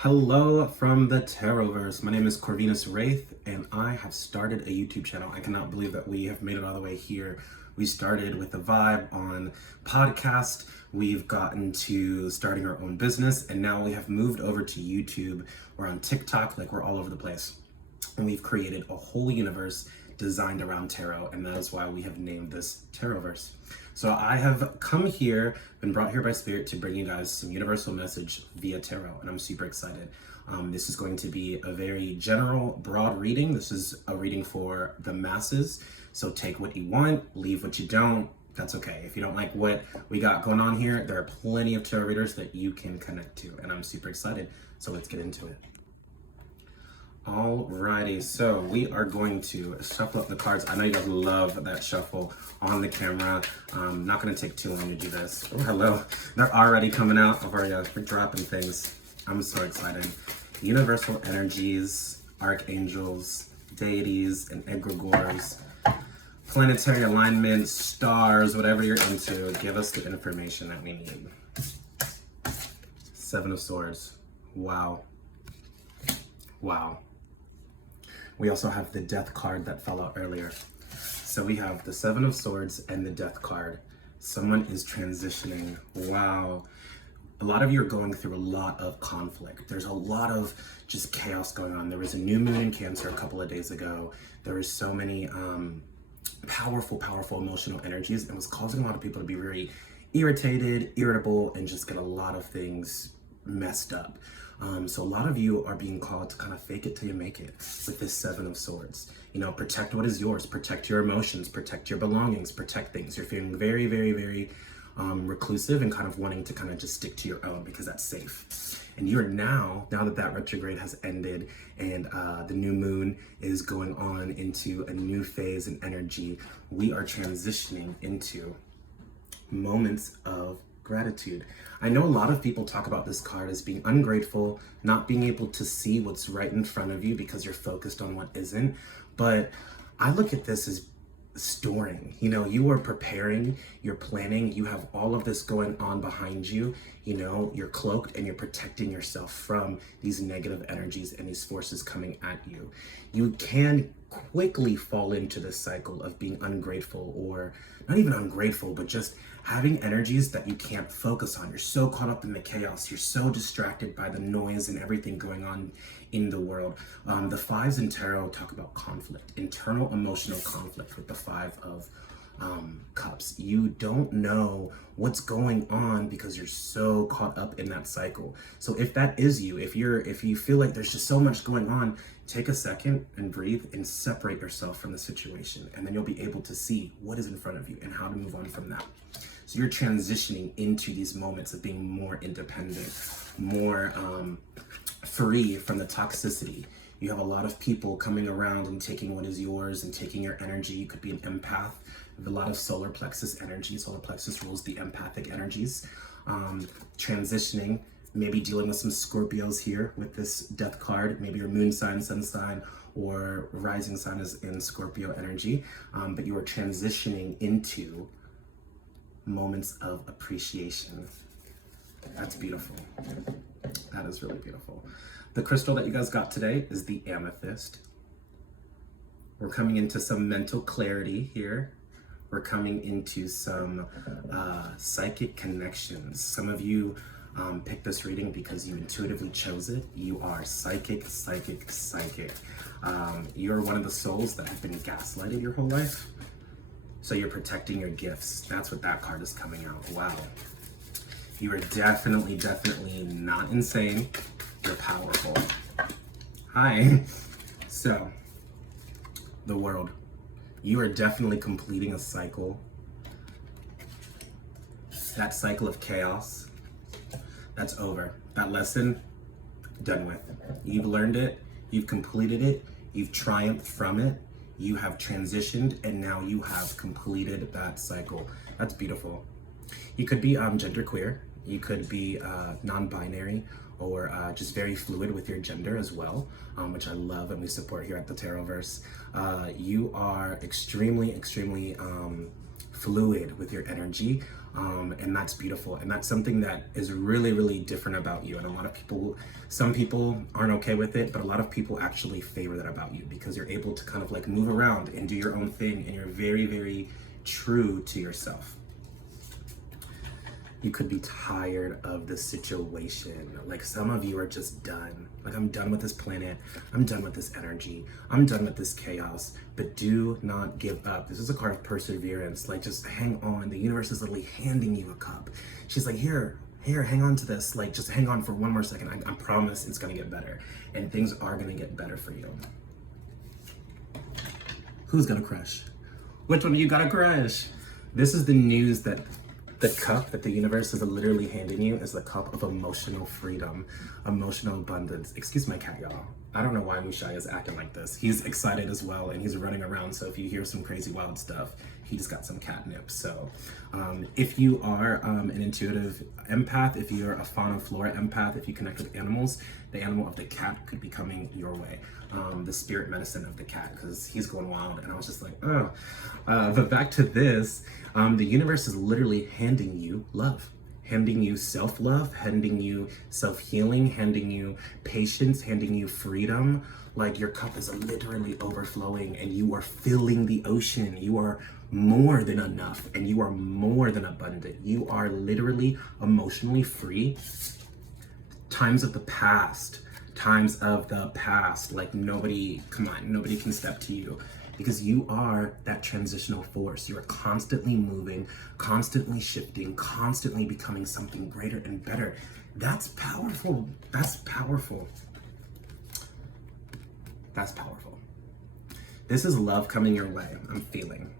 Hello from the Tarotverse. My name is Corvinus Wraith, and I have started a YouTube channel. I cannot believe that we have made it all the way here. We started with a vibe on podcast. We've gotten to starting our own business, and now we have moved over to YouTube. We're on TikTok, like we're all over the place. And we've created a whole universe designed around tarot, and that is why we have named this Tarotverse. So I have come here, been brought here by Spirit to bring you guys some universal message via tarot, and I'm super excited. This is going to be a very general, broad reading. This is a reading for the masses, so take what you want, leave what you don't. That's okay. If you don't like what we got going on here, there are plenty of tarot readers that you can connect to, and I'm super excited. So let's get into it. Alrighty, so we are going to shuffle up the cards. I know you guys love that shuffle on the camera. Not gonna take too long to do this. Oh, hello. They're already coming out. We're dropping things. I'm so excited. Universal energies, archangels, deities, and egregores, planetary alignments, stars, whatever you're into, give us the information that we need. Seven of Swords. Wow. Wow. We also have the Death card that fell out earlier. So we have the Seven of Swords and the Death card. Someone is transitioning. Wow. A lot of you are going through a lot of conflict. There's a lot of just chaos going on. There was a new moon in Cancer a couple of days ago. There was so many powerful emotional energies, and it was causing a lot of people to be very irritated, irritable, and just get a lot of things messed up. So a lot of you are being called to kind of fake it till you make it with this Seven of Swords. You know, protect what is yours, protect your emotions, protect your belongings, protect things. You're feeling very reclusive and kind of wanting to kind of just stick to your own because that's safe. And you're now that retrograde has ended and the new moon is going on into a new phase and energy, we are transitioning into moments of gratitude. I know a lot of people talk about this card as being ungrateful, not being able to see what's right in front of you because you're focused on what isn't. But I look at this as storing. You know, you are preparing, you're planning, you have all of this going on behind you. You know, you're cloaked and you're protecting yourself from these negative energies and these forces coming at you. You can quickly fall into this cycle of being ungrateful, or not even ungrateful, but just having energies that you can't focus on. You're so caught up in the chaos. You're so distracted by the noise and everything going on in the world. The fives in tarot talk about conflict, internal emotional conflict with the Five of Cups. You don't know what's going on because you're so caught up in that cycle. So if that is you, if you feel like there's just so much going on, take a second and breathe and separate yourself from the situation, and then you'll be able to see what is in front of you and how to move on from that. So you're transitioning into these moments of being more independent, more free from the toxicity. You have a lot of people coming around and taking what is yours and taking your energy. You could be an empath. A lot of solar plexus energy. Solar plexus rules the empathic energies. Transitioning, maybe dealing with some Scorpios here with this Death card. Maybe your moon sign, sun sign, or rising sign is in Scorpio energy. But you are transitioning into moments of appreciation. That's beautiful. That is really beautiful. The crystal that you guys got today is the amethyst. We're coming into some mental clarity here. We're coming into some psychic connections. Some of you picked this reading because you intuitively chose it. You are psychic. You're one of the souls that have been gaslighted your whole life. So you're protecting your gifts. That's what that card is coming out. Wow. You are definitely not insane. You're powerful. Hi. So, the world. You are definitely completing a cycle. That cycle of chaos, that's over. That lesson, done with. You've learned it. You've completed it. You've triumphed from it. You have transitioned, and now you have completed that cycle. That's beautiful. You could be genderqueer. You could be non-binary, or just very fluid with your gender as well, which I love and we support here at the Tarotverse. You are extremely fluid with your energy. And that's beautiful. And that's something that is really, really different about you. And a lot of people, some people aren't okay with it, but a lot of people actually favor that about you because you're able to kind of like move around and do your own thing. And you're very, very true to yourself. You could be tired of the situation. Like some of you are just done. Like, I'm done with this planet. I'm done with this energy. I'm done with this chaos. But do not give up. This is a card of perseverance. Like, just hang on. The universe is literally handing you a cup. She's like, here, hang on to this. Like, just hang on for one more second. I promise it's gonna get better. And things are gonna get better for you. Who's gonna crush? Which one of you got a crush? This is the news that the cup that the universe is literally handing you is the cup of emotional freedom, emotional abundance. Excuse my cat, y'all. I don't know why Mushai is acting like this. He's excited as well, and he's running around. So if you hear some crazy wild stuff, he just got some catnip. So if you are an intuitive empath, if you're a fauna flora empath, if you connect with animals, the animal of the cat could be coming your way. The spirit medicine of the cat, because he's going wild. And I was just like, oh. But back to this, the universe is literally handing you love, handing you self-love, handing you self-healing, handing you patience, handing you freedom. Like, your cup is literally overflowing and you are filling the ocean. You are more than enough and you are more than abundant. You are literally emotionally free. Times of the past, like nobody can step to you. Because you are that transitional force. You are constantly moving, constantly shifting, constantly becoming something greater and better. That's powerful. That's powerful. That's powerful. This is love coming your way, I'm feeling.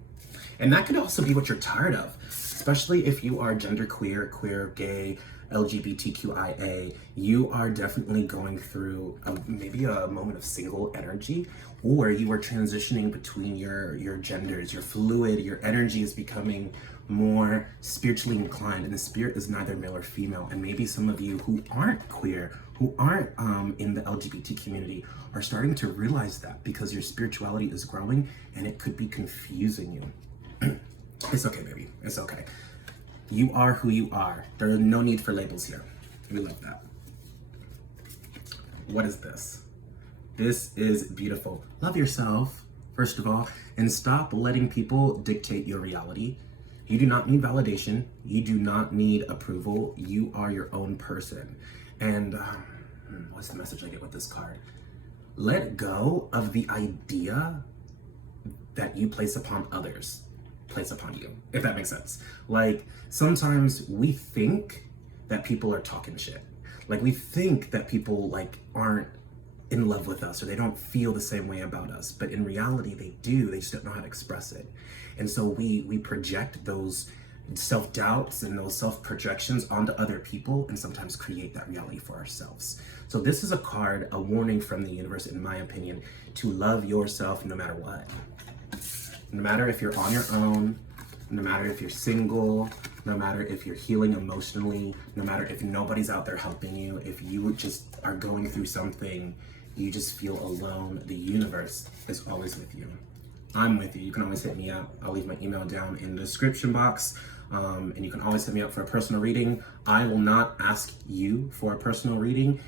And that could also be what you're tired of, especially if you are genderqueer, queer, gay, LGBTQIA. You are definitely going through maybe a moment of single energy, or you are transitioning between your genders. You're fluid, your energy is becoming more spiritually inclined, and the spirit is neither male or female. And maybe some of you who aren't queer, who aren't in the LGBT community, are starting to realize that, because your spirituality is growing and it could be confusing you. It's okay, baby. It's okay. You are who you are. There is no need for labels here. We love that. What is this? This is beautiful. Love yourself, first of all, and stop letting people dictate your reality. You do not need validation. You do not need approval. You are your own person. And what's the message I get with this card? Let go of the idea that you place upon others place upon you, if that makes sense. Like, sometimes we think that people are talking shit. Like, we think that people like aren't in love with us, or they don't feel the same way about us, but in reality they do. They just don't know how to express it. And so we project those self-doubts and those self-projections onto other people, and sometimes create that reality for ourselves. So this is a card, a warning from the universe, in my opinion, to love yourself no matter what. No matter if you're on your own, no matter if you're single, no matter if you're healing emotionally, no matter if nobody's out there helping you, if you just are going through something, you just feel alone, the universe is always with you. I'm with you. You can always hit me up. I'll leave my email down in the description box. And you can always hit me up for a personal reading. I will not ask you for a personal reading.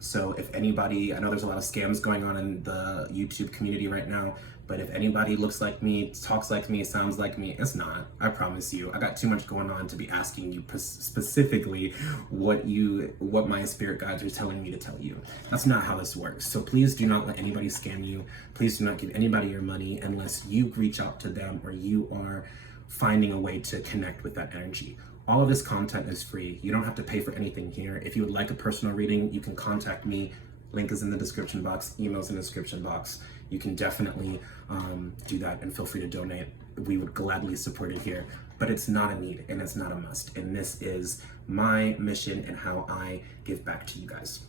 So if anybody, I know there's a lot of scams going on in the YouTube community right now, but if anybody looks like me, talks like me, sounds like me, it's not. I promise you. I got too much going on to be asking you specifically what my spirit guides are telling me to tell you. That's not how this works. So please do not let anybody scam you. Please do not give anybody your money unless you reach out to them or you are finding a way to connect with that energy. All of this content is free. You don't have to pay for anything here. If you would like a personal reading, you can contact me. Link is in the description box. Email's in the description box. You can definitely do that, and feel free to donate. We would gladly support it here, but it's not a need and it's not a must. And this is my mission and how I give back to you guys.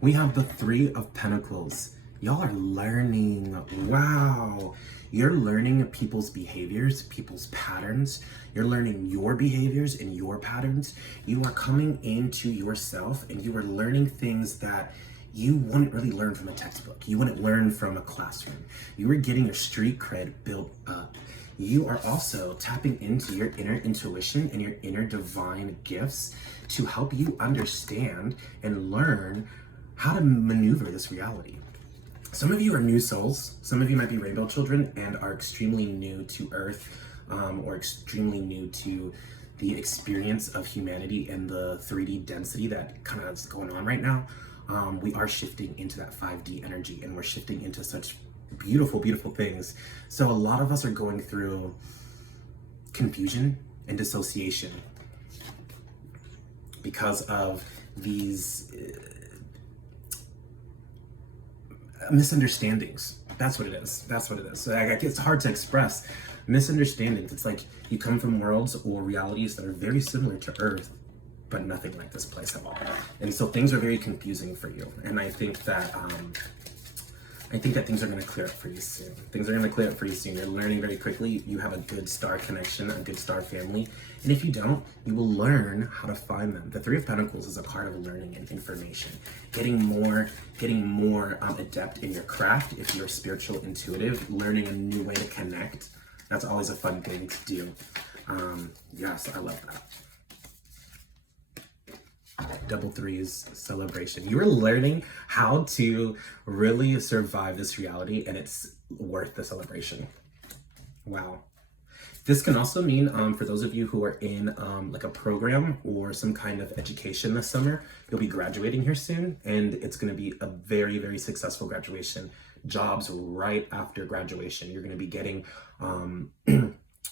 We have the Three of Pentacles. Y'all are learning. Wow. You're learning people's behaviors, people's patterns. You're learning your behaviors and your patterns. You are coming into yourself and you are learning things that you wouldn't really learn from a textbook. You wouldn't learn from a classroom. You were getting your street cred built up. you are also tapping into your inner intuition and your inner divine gifts to help you understand and learn how to maneuver this reality. Some of you are new souls. Some of you might be rainbow children and are extremely new to Earth, or extremely new to the experience of humanity and the 3D density that kind of is going on right now. We are shifting into that 5D energy, and we're shifting into such beautiful, beautiful things. So a lot of us are going through confusion and dissociation because of these misunderstandings. That's what it is. That's what it is. So it's hard to express. Misunderstandings. It's like you come from worlds or realities that are very similar to Earth, but nothing like this place at all. And so things are very confusing for you. And I think that things are going to clear up for you soon. Things are going to clear up for you soon. You're learning very quickly. You have a good star connection, a good star family. And if you don't, you will learn how to find them. The Three of Pentacles is a part of learning and information. Getting more adept in your craft. If you're spiritual, intuitive, learning a new way to connect. That's always a fun thing to do. Yes, I love that. Double threes celebration. You are learning how to really survive this reality, and it's worth the celebration. Wow. This can also mean for those of you who are in like a program or some kind of education this summer, you'll be graduating here soon, and it's going to be a very, very successful graduation. Jobs right after graduation. You're going to be getting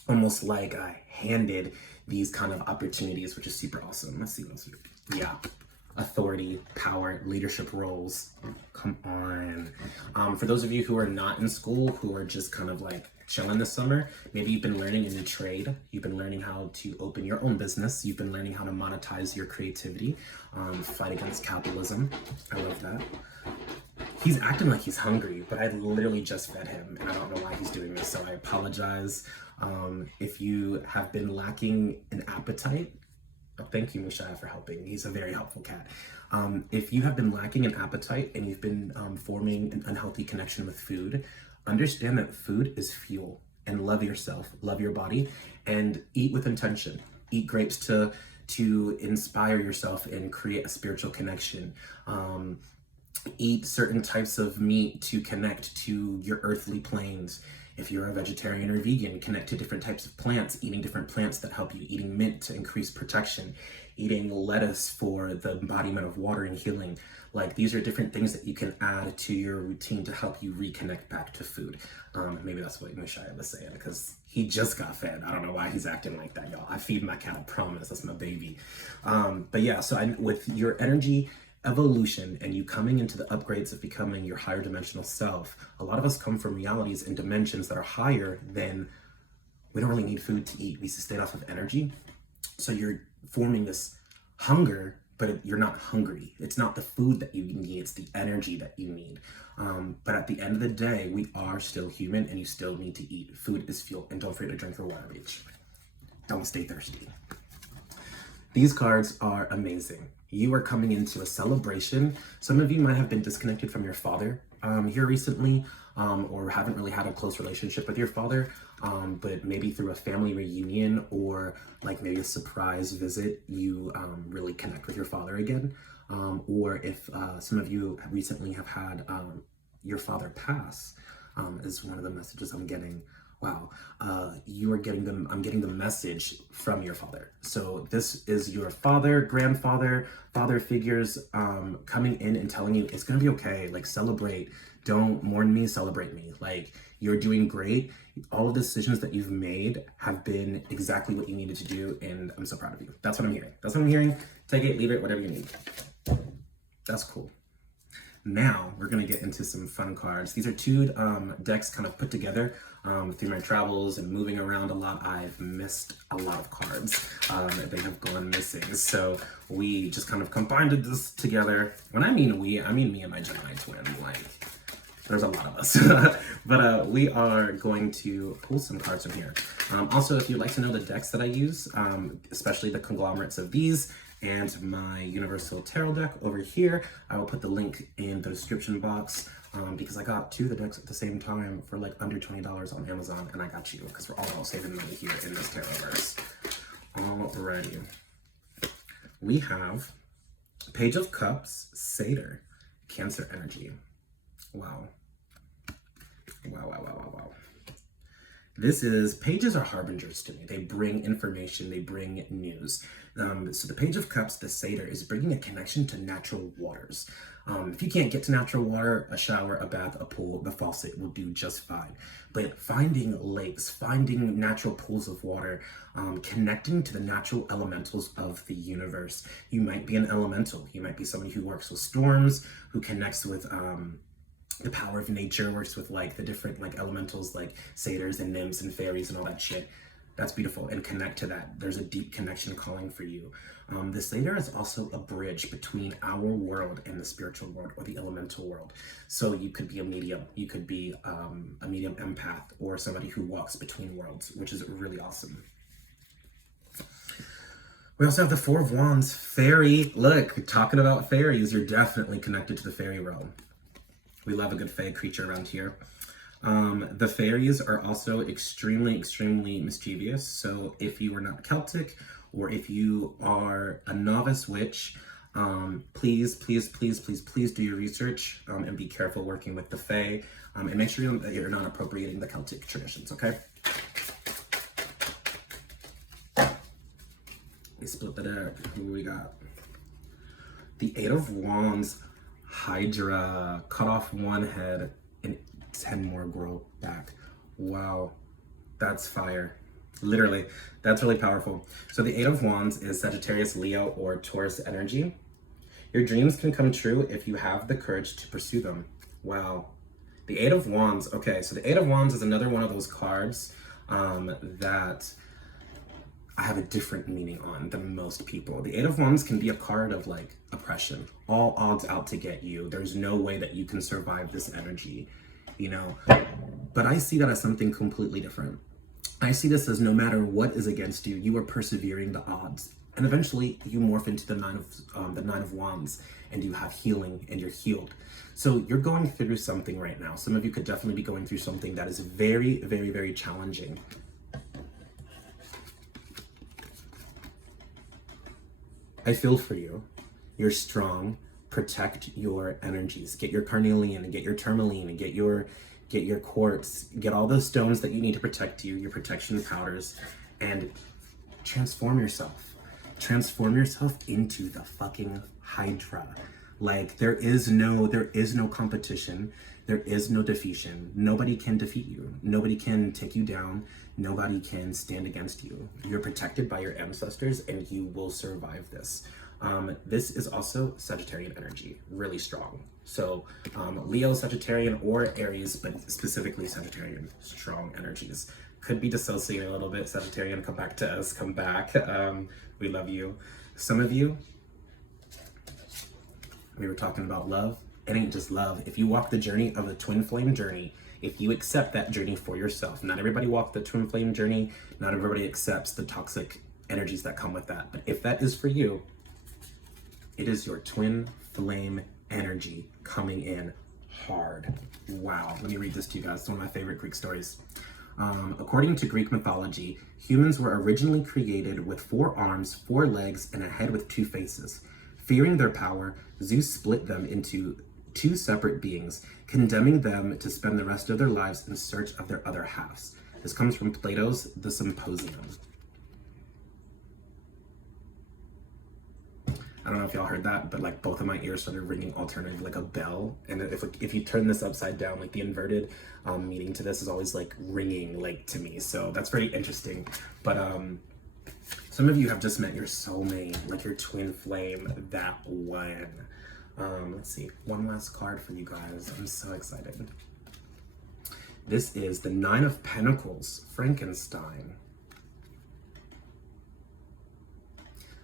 almost like handed these kind of opportunities, which is super awesome. Let's see. Yeah. Authority, power, leadership roles. Come on. For those of you who are not in school, who are just kind of like chilling this summer, maybe you've been learning a new trade. You've been learning how to open your own business. You've been learning how to monetize your creativity, fight against capitalism. I love that. He's acting like he's hungry, but I literally just fed him, and I don't know why he's doing this, so I apologize. If you have been lacking an appetite, thank you, Mushaya, for helping. He's a very helpful cat. If you have been lacking an appetite and you've been forming an unhealthy connection with food, understand that food is fuel, and love yourself, love your body, and eat with intention. Eat grapes to inspire yourself and create a spiritual connection. Eat certain types of meat to connect to your earthly planes. If you're a vegetarian or vegan, connect to different types of plants, eating different plants that help you, eating mint to increase protection, eating lettuce for the embodiment of water and healing. Like, these are different things that you can add to your routine to help you reconnect back to food. Maybe that's what Mushaya was saying, because he just got fed. I don't know why he's acting like that, y'all. I feed my cat, I promise. That's my baby. But yeah, so with your energy evolution and you coming into the upgrades of becoming your higher dimensional self, a lot of us come from realities and dimensions that are higher than, we don't really need food to eat. We sustain off of energy. So you're forming this hunger, but you're not hungry. It's not the food that you need, it's the energy that you need. But at the end of the day, we are still human and you still need to eat. Food is fuel. And don't forget to drink your water, bitch. Don't stay thirsty. These cards are amazing. You are coming into a celebration. Some of you might have been disconnected from your father here recently, or haven't really had a close relationship with your father, but maybe through a family reunion or like maybe a surprise visit, you really connect with your father again. Or if some of you recently have had your father pass, is one of the messages I'm getting. Wow, you are getting them. I'm getting the message from your father. So this is your father, grandfather, father figures coming in and telling you it's gonna be okay. Like, celebrate. Don't mourn me, celebrate me. Like, you're doing great. All of the decisions that you've made have been exactly what you needed to do, and I'm so proud of you. That's what I'm hearing. That's what I'm hearing. Take it, leave it, whatever you need. That's cool. Now we're gonna get into some fun cards. These are two decks kind of put together through my travels and moving around a lot. I've missed a lot of cards. They have gone missing. So we just kind of combined this together. When I mean we, I mean me and my Gemini twin. Like, there's a lot of us. But we are going to pull some cards from here. Also, if you'd like to know the decks that I use, especially the conglomerates of these and my Universal Tarot deck over here. I will put the link in the description box because I got 2 of the decks at the same time for like under $20 on Amazon, and I got you because we're all saving money here in this Tarotverse. Alrighty. We have Page of Cups, Satyr, Cancer energy. Wow. Wow, wow, wow, wow, wow. Pages are harbingers to me. They bring information, they bring news. So the Page of Cups, the Satyr, is bringing a connection to natural waters. If you can't get to natural water, a shower, a bath, a pool, the faucet will do just fine. But finding lakes, finding natural pools of water, connecting to the natural elementals of the universe. You might be an elemental. You might be somebody who works with storms, who connects with the power of nature, works with like the different like elementals like satyrs and nymphs and fairies and all that shit. That's beautiful, and connect to that. There's a deep connection calling for you. The Satyr is also a bridge between our world and the spiritual world or the elemental world. So you could be a medium, you could be a medium empath, or somebody who walks between worlds, which is really awesome. We also have the Four of Wands, fairy. Look, talking about fairies, you're definitely connected to the fairy realm. We love a good fae creature around here. The fairies are also extremely, extremely mischievous. So if you are not Celtic, or if you are a novice witch, please, please, please, please, please do your research and be careful working with the fae, and make sure that you're not appropriating the Celtic traditions, okay? We split the deck. Who we got? The Eight of Wands, Hydra. Cut off one head and 10 more grow back. Wow, that's fire. Literally, that's really powerful. So the Eight of Wands is Sagittarius, Leo, or Taurus energy. Your dreams can come true if you have the courage to pursue them. Wow. The Eight of Wands. Okay, so the Eight of Wands is another one of those cards that I have a different meaning on than most people. The Eight of Wands can be a card of like oppression. All odds out to get you. There's no way that you can survive this energy, you know? But I see that as something completely different. I see this as no matter what is against you, you are persevering the odds. And eventually you morph into the Nine of Wands, and you have healing and you're healed. So you're going through something right now. Some of you could definitely be going through something that is very, very, very challenging. I feel for you. You're strong. Protect your energies. Get your carnelian and get your tourmaline and get your quartz. Get all those stones that you need to protect you, your protection powders, and transform yourself. Transform yourself into the fucking Hydra. Like there is no competition. There is no defeation. Nobody can defeat you. Nobody can take you down. Nobody can stand against you. You're protected by your ancestors, and you will survive this. This is also Sagittarian energy, really strong. So Leo, Sagittarian, or Aries, but specifically Sagittarian, strong energies. Could be dissociating a little bit. Sagittarian, come back to us, come back. We love you. Some of you, we were talking about love. It ain't just love. If you walk the journey of the twin flame journey, if you accept that journey for yourself, not everybody walks the twin flame journey, not everybody accepts the toxic energies that come with that. But if that is for you, it is your twin flame energy coming in hard. Wow, let me read this to you guys. It's one of my favorite Greek stories. According to Greek mythology, humans were originally created with 4 arms, 4 legs, and a head with 2 faces. Fearing their power, Zeus split them into 2 separate beings, condemning them to spend the rest of their lives in search of their other halves. This comes from Plato's The Symposium. I don't know if y'all heard that, but like both of my ears started ringing alternative, like a bell. And if you turn this upside down, like the inverted meaning to this is always like ringing like to me. So that's very interesting. But some of you have just met your soulmate, like your twin flame, that one. Let's see, one last card for you guys. I'm so excited. This is the Nine of Pentacles, Frankenstein.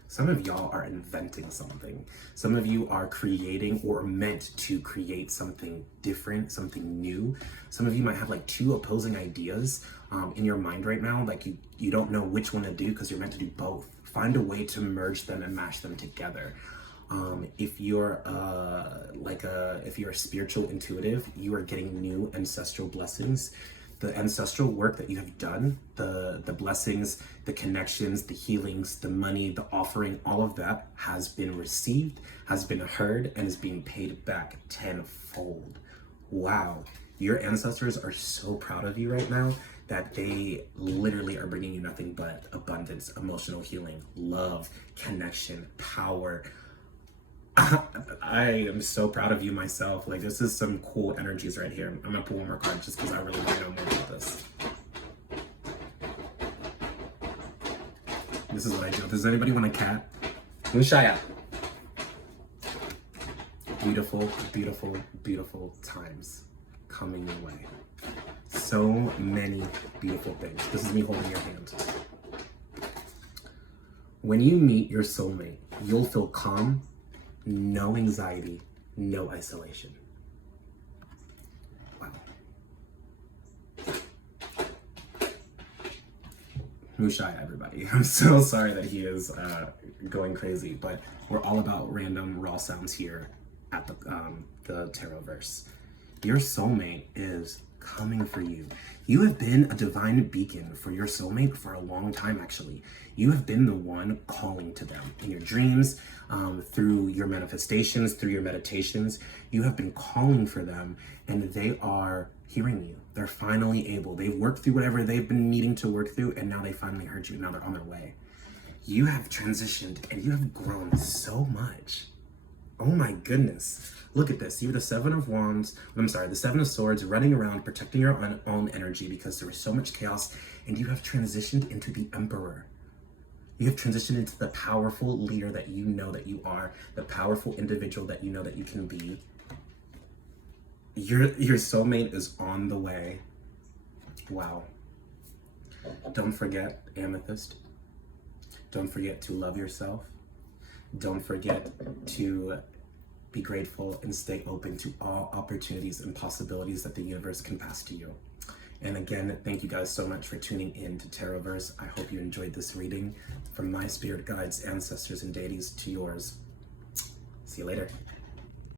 Some of y'all are inventing something. Some of you are creating or meant to create something different, something new. Some of you might have like 2 opposing ideas in your mind right now. Like you don't know which one to do because you're meant to do both. find a way to merge them and mash them together. If you're if you're a spiritual intuitive, you are getting new ancestral blessings. The ancestral work that you have done, the blessings, the connections, the healings, the money, the offering, all of that has been received, has been heard, and is being paid back tenfold. Wow. Your ancestors are so proud of you right now that they literally are bringing you nothing but abundance, emotional healing, love, connection, power. I am so proud of you myself. Like, this is some cool energies right here. I'm gonna pull one more card just because I really want to know more about this. This is what I do. Does anybody want a cat? Mushaya. Beautiful, beautiful, beautiful times coming your way. So many beautiful things. This is me holding your hand. When you meet your soulmate, you'll feel calm, no anxiety, no isolation. Wow. Mushai, everybody. I'm so sorry that he is going crazy, but we're all about random raw sounds here at the Tarotverse. Your soulmate is coming for you. You have been a divine beacon for your soulmate for a long time, actually. You have been the one calling to them in your dreams, through your manifestations, through your meditations. You have been calling for them, and they are hearing you. They're finally able. They've worked through whatever they've been needing to work through, and now they finally heard you. Now they're on their way. You have transitioned, and you have grown so much. Oh my goodness. Look at this. You have the Seven of Swords running around protecting your own energy because there was so much chaos, and you have transitioned into the Emperor. You have transitioned into the powerful leader that you know that you are, the powerful individual that you know that you can be. Your soulmate is on the way. Wow. Don't forget Amethyst. Don't forget to love yourself. Don't forget to be grateful and stay open to all opportunities and possibilities that the universe can pass to you. And again, thank you guys so much for tuning in to Tarotverse. I hope you enjoyed this reading from my spirit guides, ancestors, and deities to yours. See you later.